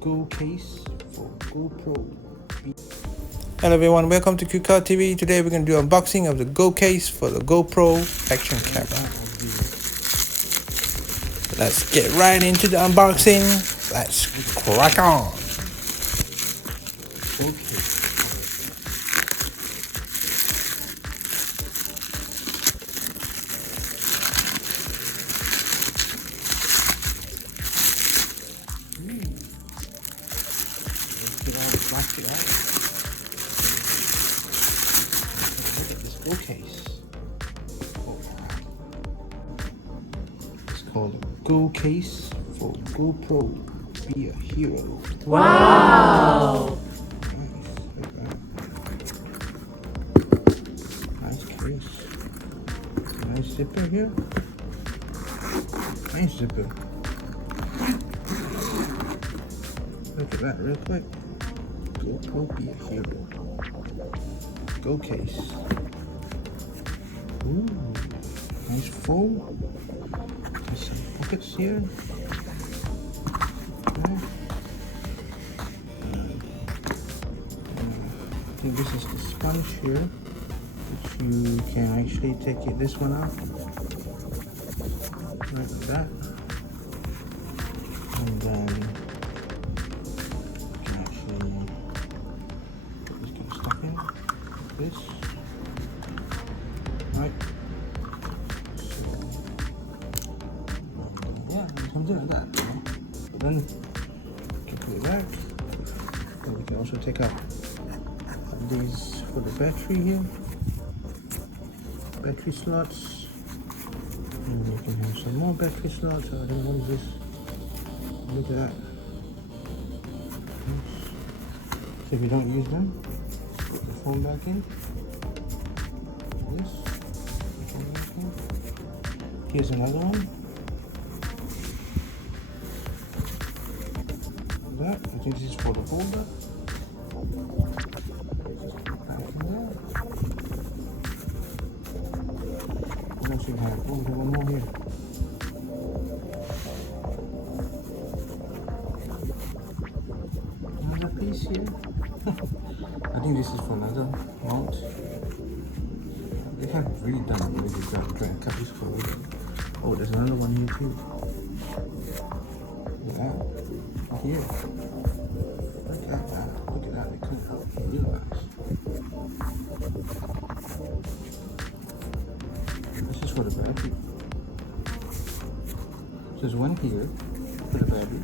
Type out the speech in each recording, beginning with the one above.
GoCase for GoPro. Hello everyone, welcome to QCar TV. Today we're going to do unboxing of the GoCase for the GoPro Action Camera. Let's get right into the unboxing. Let's crack on. Okay. Let's get all the plastic out. Look at this GoCase. Oh, it's called a GoCase for GoPro. Be a hero. Wow! Nice case. Nice zipper here. Nice zipper. Look at that real quick. GoPro be a hero. GoCase. Ooh, nice foam. There's some pockets here. Okay. I think this is the sponge here, which you can actually take this one out, right like that, and then you can actually put this kind of stuff in, like this, right? So yeah, something like that. But then you can put it back, and we can also take out these for the battery here, battery slots, and you can have some more battery slots. I don't want this. Look at that. So if you don't use them, put the phone back in. This. Phone back in. Here's another one. That. I think this is for the holder. What should have? Oh, there's one more here. Another piece here. I think this is for another mount. They have really done a really good job trying to cut this code. Oh, there's another one here too. Yeah, here. Look at that. Look at that. They cut it out real nice. This is for the battery. There's one here for the battery.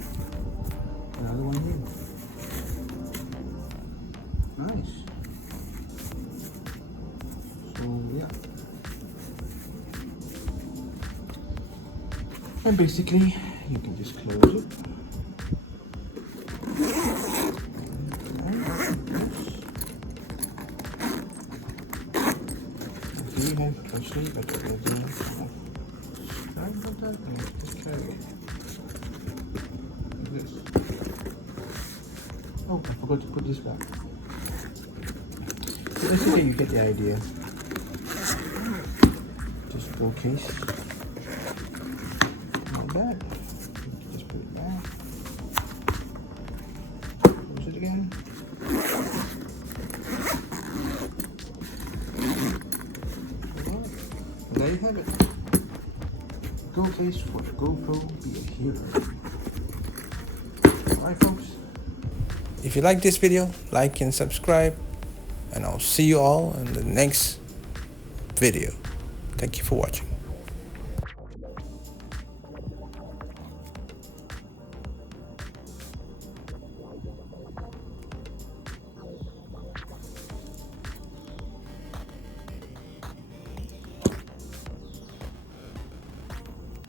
Another one here. Nice. So yeah. And basically you can just close it. Okay, you have actually like just carry it. Like this. Oh, I forgot to put this back. So basically you get the idea. Just GoCase. Not bad. Just put it back. Close it again. And there you have it. GoCase for the GoPro. Be a hero. Alright folks. If you like this video, like and subscribe, and I'll see you all in the next video. Thank you for watching.